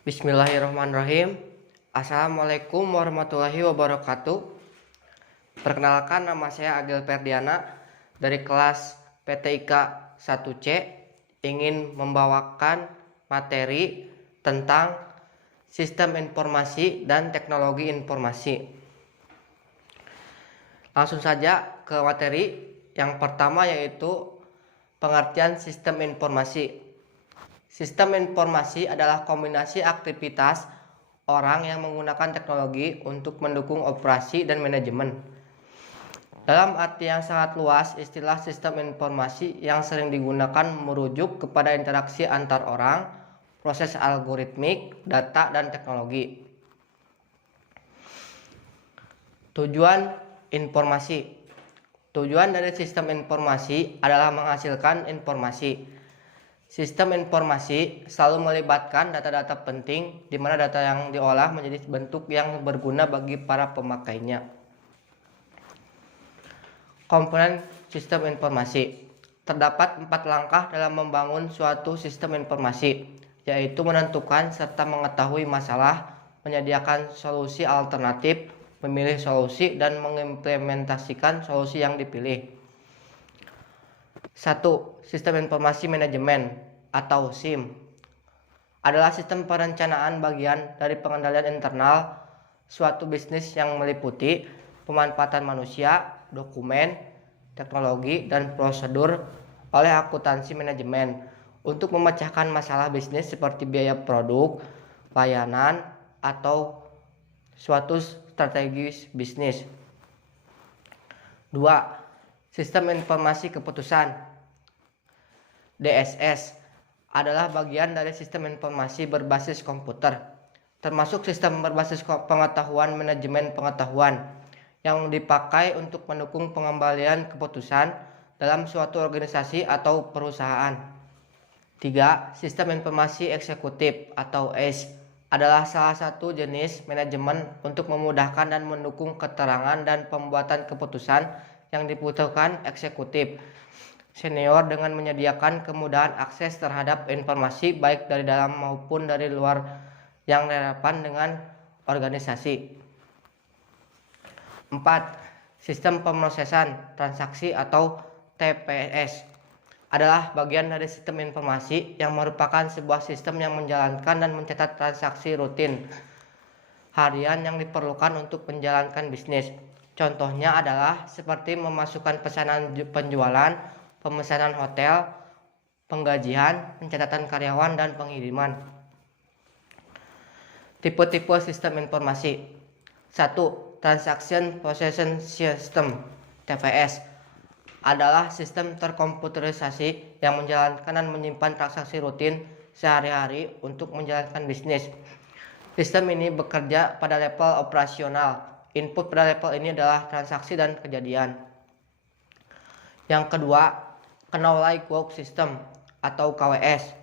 Bismillahirrahmanirrahim. Assalamualaikum warahmatullahi wabarakatuh. Perkenalkan, nama saya Agil Ferdiana dari kelas PTIK 1C, ingin membawakan materi tentang sistem informasi dan teknologi informasi. Langsung saja ke materi yang pertama, yaitu pengertian sistem informasi. Sistem informasi adalah kombinasi aktivitas orang yang menggunakan teknologi untuk mendukung operasi dan manajemen. Dalam arti yang sangat luas, istilah sistem informasi yang sering digunakan merujuk kepada interaksi antar orang, proses algoritmik, data, dan teknologi. Tujuan informasi. Tujuan dari sistem informasi adalah menghasilkan informasi. Sistem informasi selalu melibatkan data-data penting, di mana data yang diolah menjadi bentuk yang berguna bagi para pemakainya. Komponen sistem informasi. Terdapat 4 langkah dalam membangun suatu sistem informasi, yaitu menentukan serta mengetahui masalah, menyediakan solusi alternatif, memilih solusi, dan mengimplementasikan solusi yang dipilih. 1. Sistem informasi manajemen atau SIM adalah sistem perencanaan bagian dari pengendalian internal suatu bisnis yang meliputi pemanfaatan manusia, dokumen, teknologi, dan prosedur oleh akuntansi manajemen untuk memecahkan masalah bisnis seperti biaya produk, layanan, atau suatu strategi bisnis. 2. Sistem informasi keputusan DSS adalah bagian dari sistem informasi berbasis komputer, termasuk sistem berbasis pengetahuan manajemen pengetahuan yang dipakai untuk mendukung pengembalian keputusan dalam suatu organisasi atau perusahaan. 3. Sistem informasi eksekutif atau ACE adalah salah satu jenis manajemen untuk memudahkan dan mendukung keterangan dan pembuatan keputusan yang dibutuhkan eksekutif senior dengan menyediakan kemudahan akses terhadap informasi baik dari dalam maupun dari luar yang relevan dengan organisasi. 4. Sistem pemrosesan transaksi atau TPS adalah bagian dari sistem informasi yang merupakan sebuah sistem yang menjalankan dan mencatat transaksi rutin harian yang diperlukan untuk menjalankan bisnis. Contohnya adalah seperti memasukkan pesanan penjualan, pemesanan hotel, penggajian, pencatatan karyawan, dan pengiriman. Tipe-tipe sistem informasi. 1. Transaction Processing System (TPS) adalah sistem terkomputerisasi yang menjalankan dan menyimpan transaksi rutin sehari-hari untuk menjalankan bisnis. Sistem ini bekerja pada level operasional. Input pada level ini adalah transaksi dan kejadian. Yang kedua, Knowledge Work System atau KWS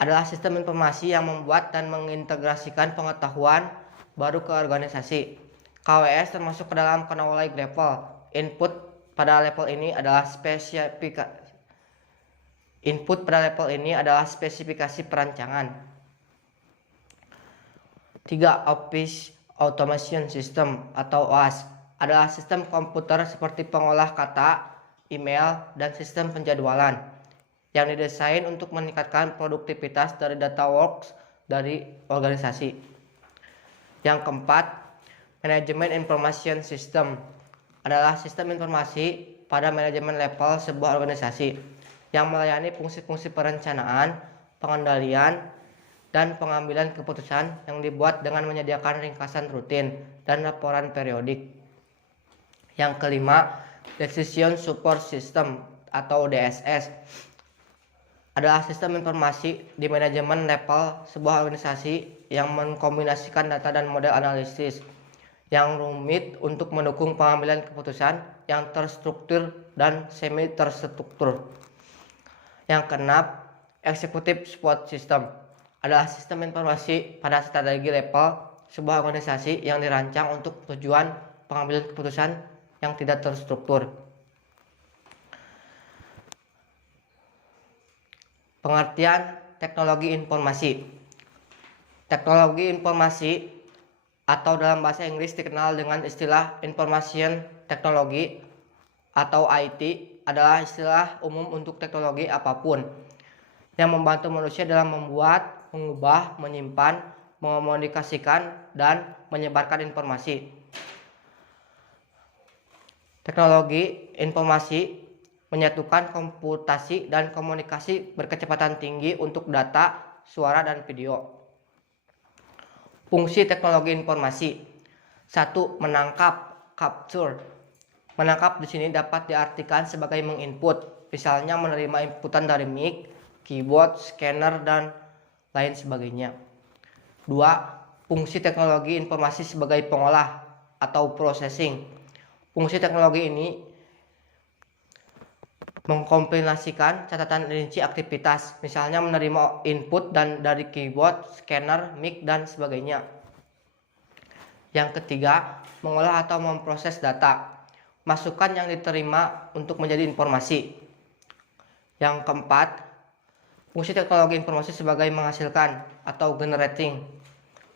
adalah sistem informasi yang membuat dan mengintegrasikan pengetahuan baru ke organisasi. KWS termasuk ke dalam knowledge level. Input pada level ini adalah spesifikasi perancangan. 3. Office Automation System atau OAS adalah sistem komputer seperti pengolah kata, email, dan sistem penjadwalan yang didesain untuk meningkatkan produktivitas dari data works dari organisasi. Yang keempat, Management Information System adalah sistem informasi pada manajemen level sebuah organisasi yang melayani fungsi-fungsi perencanaan, pengendalian, dan pengambilan keputusan yang dibuat dengan menyediakan ringkasan rutin dan laporan periodik. Yang kelima, Decision Support System atau DSS adalah sistem informasi di manajemen level sebuah organisasi yang mengkombinasikan data dan model analisis yang rumit untuk mendukung pengambilan keputusan yang terstruktur dan semi terstruktur. Yang keenam, Executive Support System adalah sistem informasi pada strategi level sebuah organisasi yang dirancang untuk tujuan pengambilan keputusan yang tidak terstruktur. Pengertian teknologi informasi. Teknologi informasi atau dalam bahasa Inggris dikenal dengan istilah Information Technology atau IT adalah istilah umum untuk teknologi apapun yang membantu manusia dalam membuat, mengubah, menyimpan, mengomunikasikan, dan menyebarkan informasi. Teknologi informasi menyatukan komputasi dan komunikasi berkecepatan tinggi untuk data, suara, dan video. Fungsi teknologi informasi. 1. Menangkap, capture. Menangkap di sini dapat diartikan sebagai menginput, misalnya menerima inputan dari mic, keyboard, scanner, dan lain sebagainya. 2. Fungsi teknologi informasi sebagai pengolah atau processing. Fungsi teknologi ini mengkompilasikan catatan rinci aktivitas, misalnya menerima input dan dari keyboard, scanner, mic, dan sebagainya. Yang ketiga, mengolah atau memproses data, masukan yang diterima untuk menjadi informasi. Yang keempat, fungsi teknologi informasi sebagai menghasilkan atau generating.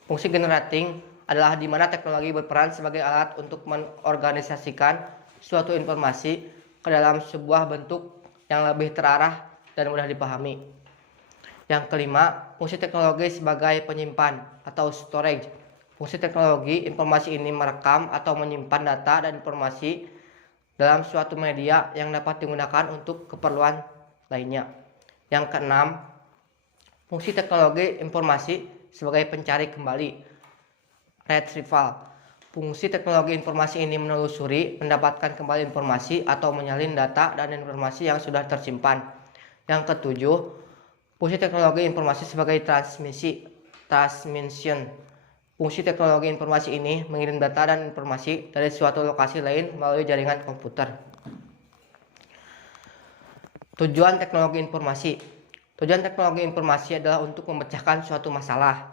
Fungsi generating adalah di mana teknologi berperan sebagai alat untuk mengorganisasikan suatu informasi ke dalam sebuah bentuk yang lebih terarah dan mudah dipahami. Yang kelima, fungsi teknologi sebagai penyimpan atau storage. Fungsi teknologi informasi ini merekam atau menyimpan data dan informasi dalam suatu media yang dapat digunakan untuk keperluan lainnya. Yang keenam, fungsi teknologi informasi sebagai pencari kembali, retrieval. Fungsi teknologi informasi ini menelusuri, mendapatkan kembali informasi atau menyalin data dan informasi yang sudah tersimpan. Yang ketujuh, fungsi teknologi informasi sebagai transmission. Fungsi teknologi informasi ini mengirim data dan informasi dari suatu lokasi lain melalui jaringan komputer. Tujuan teknologi informasi. Tujuan teknologi informasi adalah untuk memecahkan suatu masalah,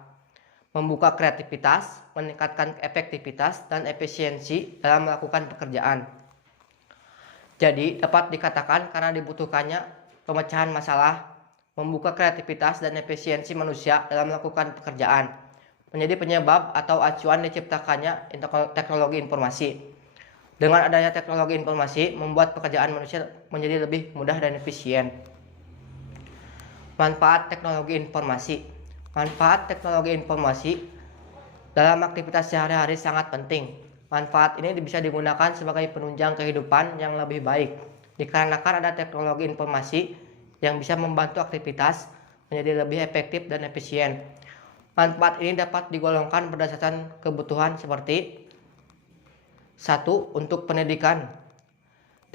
membuka kreativitas, meningkatkan efektivitas dan efisiensi dalam melakukan pekerjaan. Jadi dapat dikatakan karena dibutuhkannya pemecahan masalah, membuka kreativitas dan efisiensi manusia dalam melakukan pekerjaan, menjadi penyebab atau acuan diciptakannya teknologi informasi. Dengan adanya teknologi informasi membuat pekerjaan manusia menjadi lebih mudah dan efisien. Manfaat teknologi informasi. Manfaat teknologi informasi dalam aktivitas sehari-hari sangat penting. Manfaat ini bisa digunakan sebagai penunjang kehidupan yang lebih baik, dikarenakan ada teknologi informasi yang bisa membantu aktivitas menjadi lebih efektif dan efisien. Manfaat ini dapat digolongkan berdasarkan kebutuhan seperti 1. Untuk pendidikan.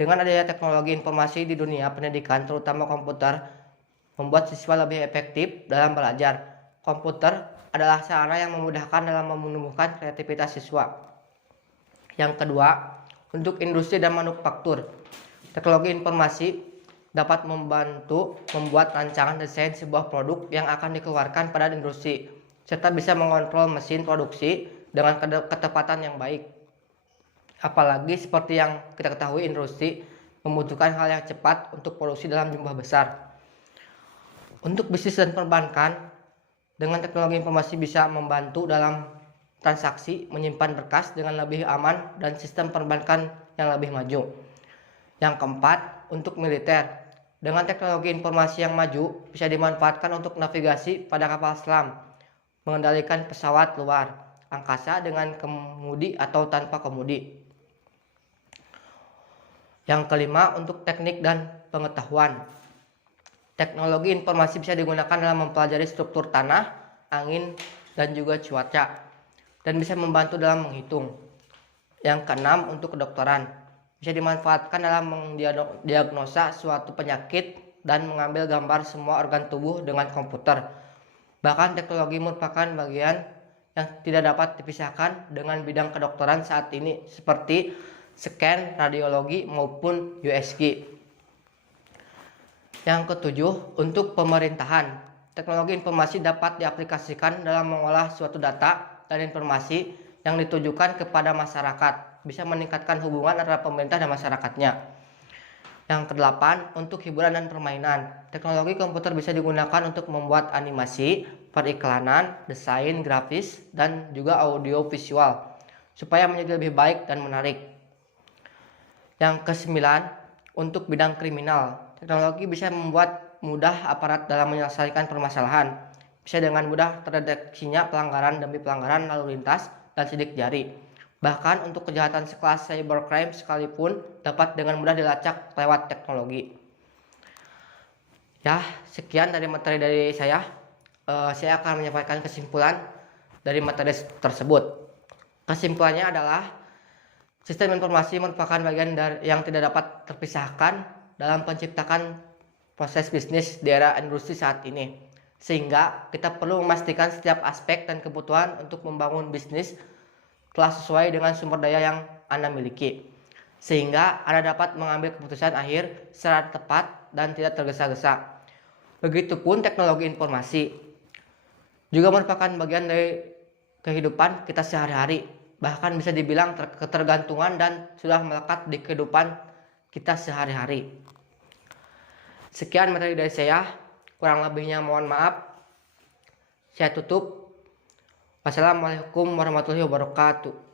Dengan adanya teknologi informasi di dunia pendidikan, terutama komputer, membuat siswa lebih efektif dalam belajar. Komputer adalah sarana yang memudahkan dalam menumbuhkan kreativitas siswa. Yang kedua, untuk industri dan manufaktur. Teknologi informasi dapat membantu membuat rancangan desain sebuah produk yang akan dikeluarkan pada industri, serta bisa mengontrol mesin produksi dengan ketepatan yang baik. Apalagi seperti yang kita ketahui, industri membutuhkan hal yang cepat untuk produksi dalam jumlah besar. Untuk bisnis dan perbankan, dengan teknologi informasi bisa membantu dalam transaksi, menyimpan berkas dengan lebih aman, dan sistem perbankan yang lebih maju. Yang keempat, untuk militer. Dengan teknologi informasi yang maju, bisa dimanfaatkan untuk navigasi pada kapal selam, mengendalikan pesawat luar angkasa dengan kemudi atau tanpa kemudi. Yang kelima, untuk teknik dan pengetahuan. Teknologi informasi bisa digunakan dalam mempelajari struktur tanah, angin, dan juga cuaca, dan bisa membantu dalam menghitung. Yang keenam, untuk kedokteran. Bisa dimanfaatkan dalam mendiagnosa suatu penyakit dan mengambil gambar semua organ tubuh dengan komputer. Bahkan teknologi merupakan bagian yang tidak dapat dipisahkan dengan bidang kedokteran saat ini, seperti scan, radiologi, maupun USG. Yang ketujuh, untuk pemerintahan. Teknologi informasi dapat diaplikasikan dalam mengolah suatu data dan informasi yang ditujukan kepada masyarakat, bisa meningkatkan hubungan antara pemerintah dan masyarakatnya. Yang kedelapan, untuk hiburan dan permainan. Teknologi komputer bisa digunakan untuk membuat animasi, periklanan, desain grafis, dan juga audio visual supaya menjadi lebih baik dan menarik. Yang kesembilan, untuk bidang kriminal. Teknologi bisa membuat mudah aparat dalam menyelesaikan permasalahan. Bisa dengan mudah terdeteksinya pelanggaran demi pelanggaran lalu lintas dan sidik jari. Bahkan untuk kejahatan sekelas cybercrime sekalipun dapat dengan mudah dilacak lewat teknologi. Ya, sekian dari materi dari saya. Saya akan menyampaikan kesimpulan dari materi tersebut. Kesimpulannya adalah sistem informasi merupakan bagian dari yang tidak dapat terpisahkan dalam penciptakan proses bisnis di era industri saat ini. Sehingga kita perlu memastikan setiap aspek dan kebutuhan untuk membangun bisnis telah sesuai dengan sumber daya yang Anda miliki. Sehingga Anda dapat mengambil keputusan akhir secara tepat dan tidak tergesa-gesa. Begitupun teknologi informasi juga merupakan bagian dari kehidupan kita sehari-hari. Bahkan bisa dibilang ketergantungan dan sudah melekat di kehidupan kita sehari-hari. Sekian materi dari saya. Kurang lebihnya mohon maaf. Saya tutup. Wassalamualaikum warahmatullahi wabarakatuh.